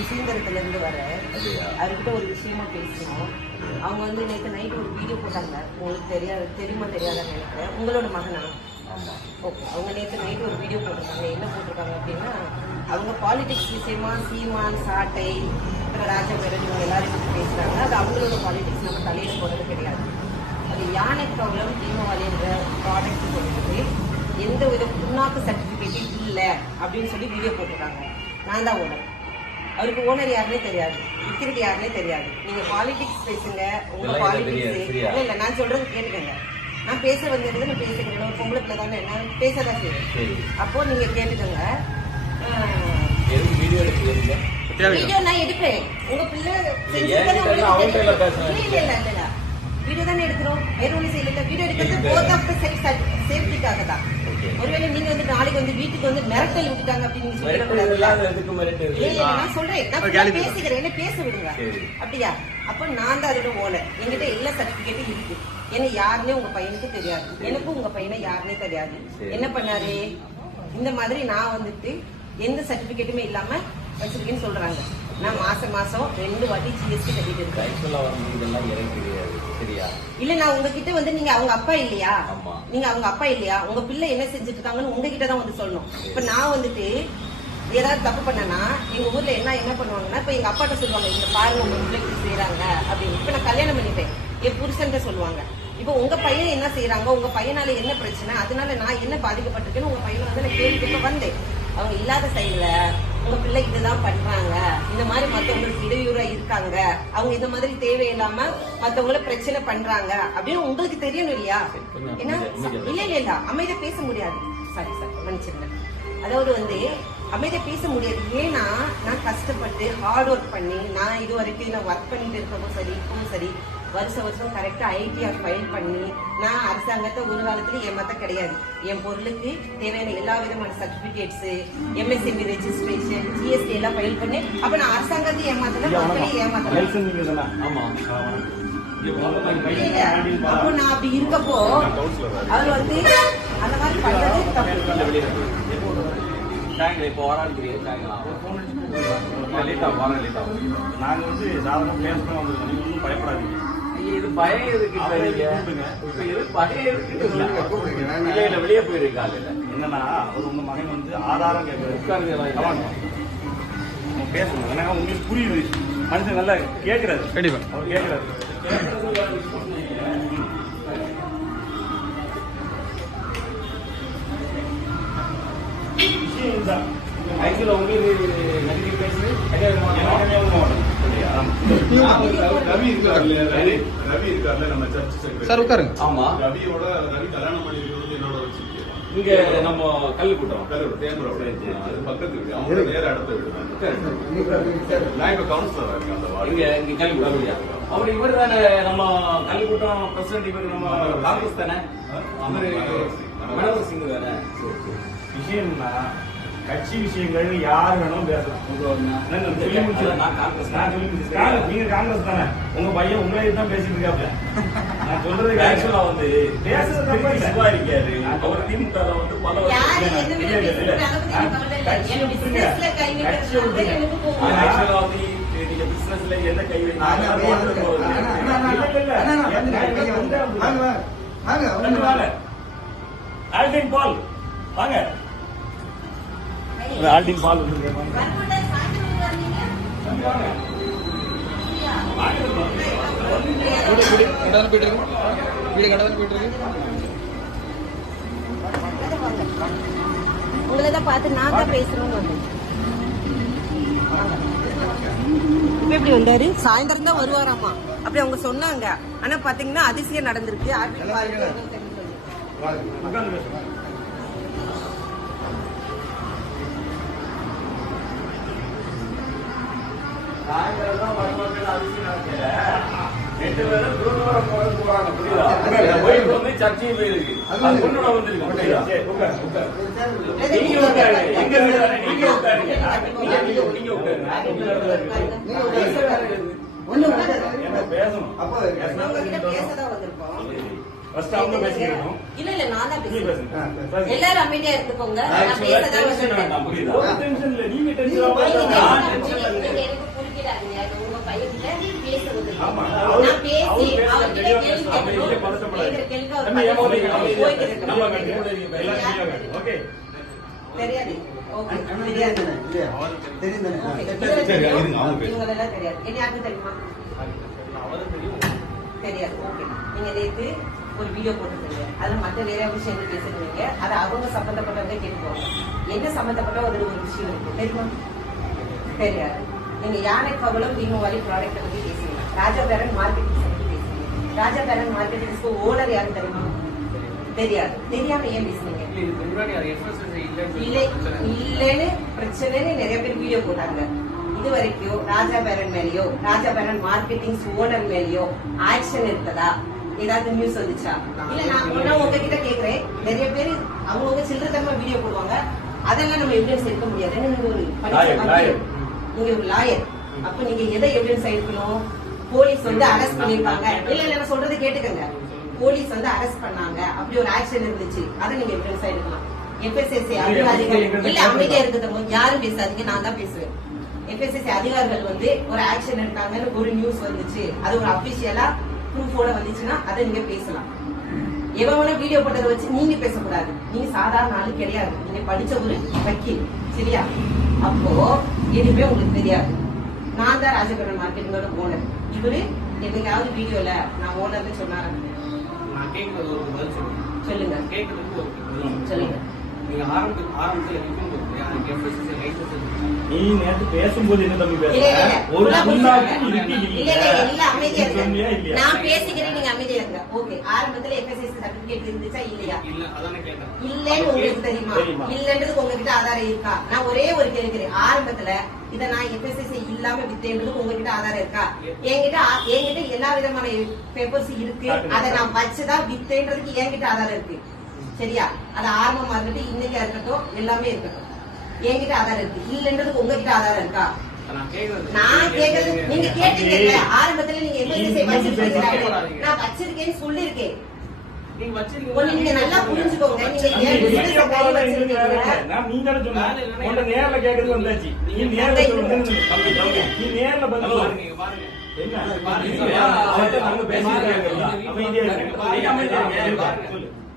சுசீந்திரத்துல இருந்து வர அவர்கிட்ட ஒரு விஷயமா பேசணும். அவங்க வந்து நேற்று நைட் ஒரு வீடியோ போட்டாங்க. உங்களுக்கு தெரியுமா தெரியாதான்னு நினைக்கிறேன். உங்களோட மகனா? ஓகே. அவங்க நேற்று நைட் ஒரு வீடியோ போட்டிருக்காங்க. என்ன போட்டிருக்காங்க அப்படின்னா, அவங்க பாலிடிக்ஸ் விஷயமா சீமான், சாட்டை, ராஜபேரன் இவங்க எல்லாரும் பற்றி பேசுறாங்க. அது அவங்களோட பாலிடிக்ஸ், நம்ம தலையில போறது கிடையாது. அது யானை ப்ராப்ளம் தீபாவளின்ற ப்ராடக்ட் சொல்லிட்டு எந்த வித புண்ணாக்கு சர்டிஃபிகேட்டும் இல்லை அப்படின்னு சொல்லி வீடியோ போட்டிருக்காங்க. நான் தான் ஓனர். அவருக்கு ஓனர் யாருன்னே தெரியாது, விற்கிறது யாருன்னே தெரியாது. நீங்க பாலிடிக்ஸ் பேசுங்க, உங்க பாலிடிக்ஸ் இல்ல. நான் சொல்றது கேட்டுக்கங்க. நான் பேச வந்திருந்து நான் பேசுகிறேன். ஒரு பொம்பளை பிள்ளை தானே, நான் பேசதான் செய்வேன். அப்போ நீங்க கேட்டுக்கங்க. வீடியோ நான் எடுப்பேன். உங்க பிள்ளை வீடியோ தானே எடுக்கிறோம். வேற ஒண்ணு செய்யல. வீடியோ எடுக்கிறது போத் ஆஃப் தி சேஃப்டிக்காக தான். ஒருவேளை நீங்க வந்து நாளைக்கு வந்து வீட்டுக்கு வந்து மிரட்டல் விட்டுட்டாங்க அப்படின்னு நான் சொல்றேன். நான் பேசுகிறேன், என்ன பேச விடுங்க. அப்படியா? அப்ப நான் தான் அதோட ஓனர். என்கிட்ட எல்லா சர்டிபிகேட்டும் இருக்கு. என்ன யாருன்னே உங்க பையனுக்கு தெரியாது, எனக்கும் உங்க பையனை யாருன்னே தெரியாது. என்ன பண்ணாரு, இந்த மாதிரி நான் வந்துட்டு எந்த சர்டிபிகேட்டுமே இல்லாம வச்சிருக்கேன்னு சொல்றாங்க. நான் மாசம் 2 வாட்டி ஜிஎஸ்டி கட்டிட்டு இருக்கேன். இல்ல, நான் உங்ககிட்ட வந்து நீங்க அவங்க அப்பா இல்லையா, நீங்க அவங்க அப்பா இல்லையா, உங்க பிள்ளை என்ன செஞ்சுட்டு இருக்காங்கன்னு உங்ககிட்ட தான் வந்து சொல்லணும். இப்ப நான் வந்துட்டு ஏதாவது தப்பு பண்ணனா எங்க ஊர்ல என்ன பண்ணுவாங்கன்னா, இப்ப எங்க அப்பாட்ட சொல்லுவாங்க, இங்க பாருங்க உங்க பிள்ளைக்கு செய்யறாங்க அப்படின்னு. இப்ப நான் கல்யாணம் பண்ணிட்டேன், என் புருஷன் சொல்லுவாங்க. இப்ப உங்க பையன் என்ன செய்யறாங்க, உங்க பையனால என்ன பிரச்சனை, அதனால நான் என்ன பாதிக்கப்பட்டிருக்கேன்னு உங்க பையனை வந்து நான் கேள்வி கேட்க வந்தேன். அவங்க இல்லாத சைடுல உங்க பிள்ளை இதுதான் பண்றாங்க, இந்த மாதிரி மத்தவங்களுக்கு இடையூறா இருக்காங்க, அவங்க இந்த மாதிரி தேவையில்லாம மத்தவங்கள பிரச்சனை பண்றாங்க அப்படின்னு உங்களுக்கு தெரியணும் இல்லையா? ஏன்னா இல்ல அமைதியா பேச முடியாது. சாரி மன்னிச்சிருங்க. அதாவது வந்து அமைதியா பேச முடியாது. ஏன்னா நான் கஷ்டப்பட்டு ஹார்ட் ஒர்க் பண்ணி, நான் இது வரைக்கும் நான் ஒர்க் பண்ணிட்டு இருக்கவும் சரி, இப்பவும் சரி, வருஷம் கரெக்டா ஐடிஆர் ஃபைல் பண்ணி, நான் அரசாங்கத்தை ஒரு காலத்துல ஏமாத்த கிடையாது. என் பொருளுக்கு தேவையான எல்லா விதமான சர்டிபிகேட்ஸ், எம்எஸ்எம்இ ரெஜிஸ்ட்ரேஷன், ஜிஎஸ்டி எல்லாம் ஃபைல் பண்ணி, அப்ப நான் அரசாங்கத்தை ஏமாத்தல, மக்களையும் ஏமாத்தல. அப்போ நான் அப்படி இருக்கப்போ அவர் வந்து அந்த மாதிரி பண்றது தப்பு. இப்போ வராது. நாங்க வந்து சாதாரண பிளேஸ் தான் வந்துருக்கோம். பயப்படாதீங்க. இது பயம் எதுக்கு? வெளியே போயிருக்காங்க. என்னன்னா அவர் உங்க மகன் வந்து ஆதாரம் கேட்கறாரு. பேசணும். ஏன்னா உங்களுக்கு புரியுது, மனுஷன் நல்லா கேட்கறாரு. கண்டிப்பா அவர் கேட்கறாரு. ஆக்சுவலா உங்களுக்கு நன்றி பேசு. ரவி இருக்காருல்ல நம்ம சர்ச் சார், உட்காருங்க. ஆமா, ரவியோட கல்யாணம் பண்ணி என்னோட வச்சிருக்கேன். இங்க நம்ம கல்லு கூட்டம் அது பக்கத்து இருக்கு. அவங்க நேர அடுத்த வீடு. நான் இப்ப கவுன்சிலரா இருக்கேன் அந்த வார்டு. இங்க கல்லு கூட்டம். அவர் இவர் தானே நம்ம கல்லு கூட்டம் பிரசிடன்ட். இவர் நம்ம காங்கிரஸ் தானே, மனோகர் சிங் தானே. விஷயம்னா கட்சி விஷயங்கள் யாரு வேணும் பேசலாம். நீங்க காங்கிரஸ் தானே, உங்க பையன் உங்களை தான் பேசிட்டு இருக்காப்ல. நான் சொல்றது ஆக்சுவலா வந்து பேசுறது சும்மா இருக்காரு. அவர் திமுக வந்து பல நீங்க பிசினஸ்ல என்ன கை ஆல்டின் பால் வாங்க. ஆல்டின் பால் உங்களதான் பார்த்து நான் தான் பேசணும்னு வந்தேன். இப்ப எப்படி வந்தாரு? சாயந்தரம் தான் வருவாராமா அப்படி அவங்க சொன்னாங்க. ஆனா பாத்தீங்கன்னா அதிசயம் நடந்திருக்கு. சாயந்தரம் வரும்போது அதிசயம் நடக்கல. 2 பேரும் குருவாரம் போறாங்க. புரியுதா? போயிட்டு வந்து சர்ச்சையும் போயிருக்கு. அது கொண்டு வந்துருக்கு. புரியுதா? நீங்க உட்காரு. எங்க நீங்க உட்காருங்க. நீங்க உட்காருங்க. என்ன பேசணும்? அப்ப பேசதான் வந்திருக்கோம். ஃபர்ஸ்ட் அவங்க பேசிக்கணும். இல்ல நான் தான் பேசுறேன். எல்லாரும் அமைதியா இருந்துக்கோங்க. நான் பேசதான் வந்திருக்கேன். புரியுதா? டென்ஷன் இல்ல. நீங்க டென்ஷன் ஆகாதீங்க. தெரியாது. ஓகே தெரியாது. இவங்களெல்லாம் தெரியாது. என்ன யாருக்கும் தெரியுமா? தெரியாது. ஓகே நீங்க நேற்று ஒரு வீடியோ போட்டுருக்கீங்க, அது மற்ற நிறைய விஷயங்கள் பேசுறீங்க, அது அவங்க சம்பந்தப்பட்டவங்க கேட்டுக்கோங்க. என்ன சம்பந்தப்பட்ட ஒரு விஷயம் இருக்கு தெரியுமா? தெரியாது. நீங்க யானை கவலம் தீபாவளி ப்ராடக்ட் பத்தி பேசுறீங்க, ராஜா பேரன் மார்க்கெட்டிங் பத்தி பேசுறீங்க. ராஜா பேரன் மார்க்கெட்டிங்ஸ்க்கு ஓனர் யாரும் தெரியுமா? தெரியாது. தெரியாம ஏன் பேசுறீங்க? இல்லன்னு பிரச்சனைன்னு நிறைய பேர் வீடியோ போட்டாங்க. இது வரைக்கும் ராஜா பேரன் மேலயோ ராஜா பேரன் மார்க்கெட்டிங் ஓனர் மேலயோ ஆக்ஷன் இருக்குதா? ஏதாவது நியூஸ் வந்துச்சா? இல்ல நான் உங்ககிட்ட கேக்குறேன். நிறைய பேர் அவங்கவுங்க சில்லறத்தனமா வீடியோ போடுவாங்க, அதெல்லாம் நம்ம எவிடன்ஸ் எடுக்க முடியாது. நீங்க ஒரு நீங்க ஒரு லாயர், அப்ப நீங்க எதை எவிடன்ஸ் எடுக்கணும்? போலீஸ் வந்து அரெஸ்ட் பண்ணிருக்காங்க. இல்ல நான் சொல்றது கேட்டுக்கங்க. போலீஸ் வந்து அரெஸ்ட் பண்ணாங்க, அப்படி ஒரு ஆக்ஷன் இருந்துச்சு, அதை நீங்க எவிடன்ஸ் எடுக்கலாம். FSSAI அதிகாரிகள் இல்ல அமைதியா இருக்கிறவங்க யாரும் பேசாதீங்க, நான் தான் பேசுவேன். FSSAI அதிகாரிகள் வந்து ஒரு ஆக்ஷன் எடுத்தாங்கன்னு ஒரு நியூஸ் வந்துச்சு, அது ஒரு அபிஷியலா ப்ரூஃபோட வந்துச்சுன்னா அதை நீங்க பேசலாம். எவன வீடியோ போட்டதை வச்சு நீங்க பேசக்கூடாது. நீங்க சாதாரண ஆளு கிடையாது, நீங்க படிச்ச ஒரு வக்கீல், சரியா? அப்போ எதுவுமே உங்களுக்கு தெரியாது. நான் தான் ராஜபுரம் மார்க்கெட்டிங்கோட ஓனர். இவரு என்னைக்காவது வீடியோல நான் ஓனர்னு சொன்னாரு? சொல்லுங்க. சொல்லுங்க. நீங்க ஆரம்பத்துல நீ நேற்று பேசும்போது என்ன தம்பி பேச நான் பேசிக்கிறேன், நீங்க அமைதியா இருங்க. ஓகே, ஆரம்பத்துல FSSAI சர்டிபிகேட் இருந்துச்சா இல்லையா? இல்லன்னு உங்களுக்கு தெரியுமா? இல்லன்றதுக்கு உங்ககிட்ட ஆதாரம் இருக்கா? நான் ஒரே ஒரு கேட்கிறேன். ஆரம்பத்துல இத நான் FSSAI இல்லாம வித்தேன்றதுக்கு உங்ககிட்ட ஆதாரம் இருக்கா? என்கிட்ட எல்லா விதமான பேப்பர்ஸ் இருக்கு, அதை நான் வச்சுதான் வித்தேன்றதுக்கு என்கிட்ட ஆதாரம் இருக்கு, சரியா? அது ஆரம்பமா இருக்கட்டும், இன்னைக்கா இருக்கட்டும், எல்லாமே இருக்கட்டும், என்கிட்ட ஆதாரம் இருக்கு. இல்லன்றதுக்கு உங்ககிட்ட ஆதாரம் இருக்கா? நான் கேக்குறது நீங்க கேட்டீங்க. ஆரம்பத்துல நீங்க FSSAI வச்சிருக்கீங்க, நான் வச்சிருக்கேன்னு சொல்லிருக்கேன். நீங்க நல்லா புரிஞ்சுக்கோங்க. நீங்க நேர்ல கேக்குறது வந்தாச்சு. நீ நேர்ல நீ நேர்ல பதில்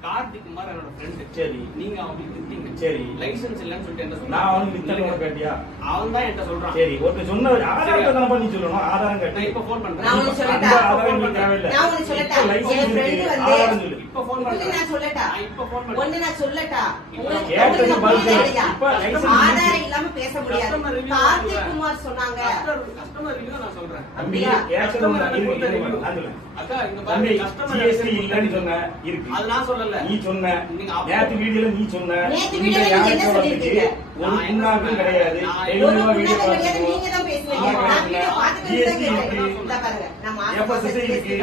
கார்த்திக் குமார் என்னோட ஃப்ரெண்ட். சரி, நீங்க அவங்களுக்கு வித்தீங்க. சரி, லைசென்ஸ் இல்லன்னு சொல்லிட்டு என்ன சொல்றேன்? நான் அவனுக்கு வித்தேன்னு கேட்டியா? அவன் தான் என்கிட்ட சொல்றான். சரி, ஒருத்தர் சொன்ன ஆதாரத்தை தான பண்ணி சொல்லணும். ஆதாரம் கேட்டா இப்ப ஃபோன் பண்றேன். நான் உங்களுக்கு சொல்லட்டா? நான் உங்களுக்கு சொல்லட்டா? என் ஃப்ரெண்ட் வந்து இப்ப ஃபோன் பண்றேன். நான் சொல்லட்டா? இப்ப ஃபோன் பண்றேன். ஒண்ணு நான் சொல்லட்டா? உங்களுக்கு ஆதாரம் இல்லாம பேச முடியாது. கார்த்திக் குமார் சொன்னாங்க. கஸ்டமர் ரிவ்யூ நான் சொல்றேன். அப்படியா? அக்கா இங்க பாருங்க, கஸ்டமர் GST இல்லன்னு சொன்ன இருக்கு. அது நான் சொல்லல. நீ சொன்ன நேத்து வீடியோல நீ சொன்ன நேத்து வீடியோல நீங்க என்ன சொல்லிருக்கீங்க? ஒரு முன்னாக்கும் கிடையாது. ஒரு முன்னாக்கும் கிடையாது, நீங்க தான் பேசுறீங்க. நான் வீடியோ பார்த்துட்டு தான் கேக்குறேன். இந்த பாருங்க, நான் FSSAI இருக்கு,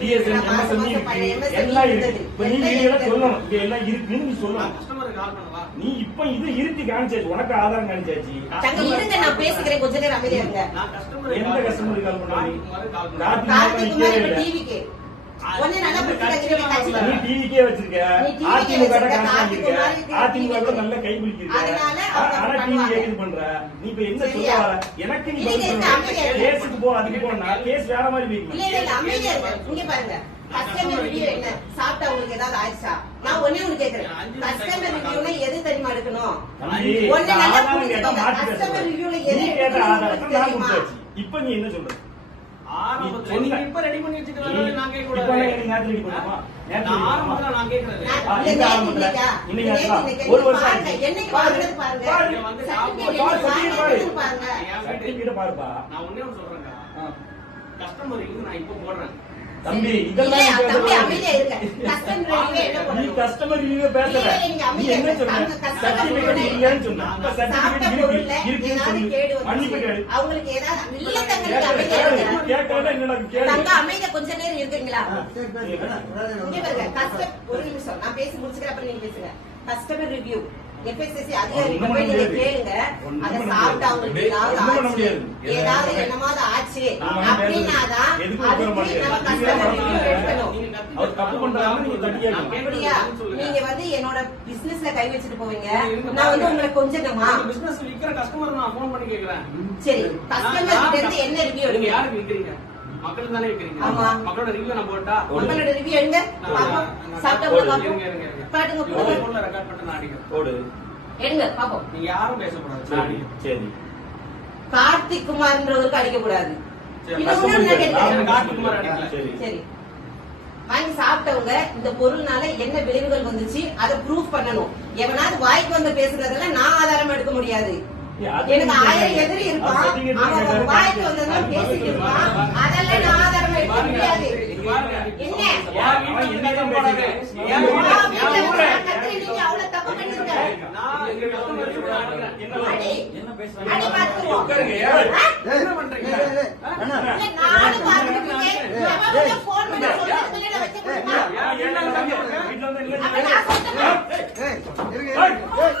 DSM, MSME இருக்கு, எல்லாம் இருக்கு. இப்ப நீ வீடியோல சொல்லணும், இங்க எல்லாம் இருக்குன்னு நீ சொல்லணும். கஸ்டமருக்கு கால் பண்ணவா? நீ இப்ப இது இருக்கு காமிச்சாச்சு, உனக்கு ஆதாரம் காமிச்சாச்சு. தங்க இருங்க, நான் பேசிக்கிறேன், கொஞ்ச நேரம் அமைதியா இருங்க. நான் கஸ்டமர் எந்த கஸ்டமருக்கு கால் பண்ணா? கார்த்திக் குமார் இப்ப டிவிக்கு ஒண்ணே நல்லா புரிஞ்சுக்கங்க. நீ டிவிக்கே வச்சிருக்க, அதிமுக அதிமுக கூட நல்ல கை பிடிச்சிருக்க. ஆனா டிவி கேக்குது பண்ற. நீ இப்ப என்ன சொல்ல வர? எனக்கு நீ கேஸுக்கு போ, அதுக்கு போனா கேஸ் வேற மாதிரி போயிருக்கு. இல்ல இல்ல அமைதியா இருங்க. இங்க பாருங்க, கஸ்டமர் ரிவ்யூ என்ன சாப்பிட்டா உங்களுக்கு ஏதாவது ஆயிடுச்சா? நான் ஒண்ணே ஒண்ணு கேக்குறேன். கஸ்டமர் ரிவ்யூல எது தெரியுமா எடுக்கணும்? ஒண்ணு நல்லா புரிஞ்சுக்கோங்க. கஸ்டமர் ரிவ்யூல எது தெரியுமா? இப்ப நீ என்ன சொல்ற? ஆரம்பத்துல நீங்க இப்ப ரெடி பண்ணி வச்சிட்டு வரல, நான் கேக்க கூடாது. இப்ப நீங்க நேத்து ரெடி பண்ணுமா? நான் ஆரம்பத்துல நான் கேக்குறேன். இந்த ஆரம்பத்துல இன்னைக்கு ஒரு வருஷம் ஆச்சு. என்னைக்கு வாங்குறது பாருங்க. சர்டிபிகேட் பாருங்க. சர்டிபிகேட் பாருப்பா. நான் ஒண்ணே ஒன்னு சொல்றேன். கஸ்டமர் ரிவ்யூ நான் இப்ப போடுறேன். தம்பி இதெல்லாம் தம்பி அமைதியா இருங்க. கஸ்டமர் ரிவ்யூ என்ன நீ பண்ணணும்? கஸ்டமர் ரிவ்யூ பேசல. நீ என்ன சொன்ன? சர்டிபிகேட் இல்லன்னு சொன்ன. அப்ப சர்டிபிகேட் இருக்குன்னு சொல்லு. மன்னிப்பு கேளு. அவங்களுக்கு ஏதாவது இல்ல தங்களுக்கு அமைதியா இருங்க. கேட்கறத என்னடா கேளு. தங்க அமைதியா கொஞ்ச நேரம் இருக்கீங்களா? இங்க பாருங்க, கஸ்டமர் ஒரு நிமிஷம் நான் பேசி முடிச்சுக்கிறேன், அப்புறம் நீங்க பேசுங்க. கஸ்டமர் ரிவ்யூ FSSAI அதிகாரிகள் போய் நீங்க கேளுங்க. அதை சாப்பிட்டு அவங்களுக்கு ஏதாவது என்னமாவது ஆச்சு அப்படின்னாதான் கஸ்டமர் ரிவ்யூ எடுக்கணும். அப்படியா? நீங்க வந்து என்னோட பிசினஸ்ல கை வச்சுட்டு போவீங்க, நான் வந்து உங்களை கொஞ்சமா பிசினஸ் விக்கிற கஸ்டமர் நான் ஃபோன் பண்ணி கேக்குறேன். சரி, கஸ்டமர் கிட்ட இருந்து என்ன ரிவ்யூ நீங்க எடுங்க? யாருக்கு விக்கிறீங்க? மக்கள் தானே இருக்கிறீங்க. ஆமா. மக்களோட ரிவ்யூ நான் போட்டா உங்களோட ரிவ்யூ எங்க பாப்போம். சாப்பிட்டவங்க பாப்போம். பாட்டுங்க போடுங்க. போன்ல ரெக்கார்ட் பண்ணி நான் அடிக்கிறேன். போடு. எடுங்க பாப்போம். நீங்க யாரும் பேசக்கூடாது. சரி சரி. கார்த்திக் குமார்ன்றவருக்கு அடிக்க கூடாது. சரி, இன்னொன்னு நான் கேட்கிறேன். எனக்கு கார்த்திக்குமார் அடிக்கல. சரி. சரி. வாங்கி சாப்பிட்டவங்க இந்த பொருள்னால என்ன விளைவுகள் வந்துச்சு அதை ப்ரூஃப் பண்ணணும். எவனாவது வாய்க்கு வந்து பேசுறதெல்லாம் நான் ஆதாரம் எடுக்க முடியாது. எனக்கு 1000 எதிரி இருப்பான். அவன் வாய்க்கு வந்ததெல்லாம் பேசிட்டு இருப்பான். அதெல்லாம் நான் ஆதாரம் எடுக்க முடியாது. என்ன என்னதான் பேசுறீங்க? நீங்க அவ்வளவு தப்பு பண்ணிருக்க. நான் எங்க கஸ்டமர் என்ன பேசுறாங்க? அடி பார்த்துருவோம். உட்காருங்க. என்ன பண்றீங்க? நானும் பார்த்துட்டு போன் பண்ணி சொல்லிட்டு வச்சு கொடுமா. வீட்டுல வந்து இல்ல. அப்ப நான் சொல்றேன். பேக் கொடு.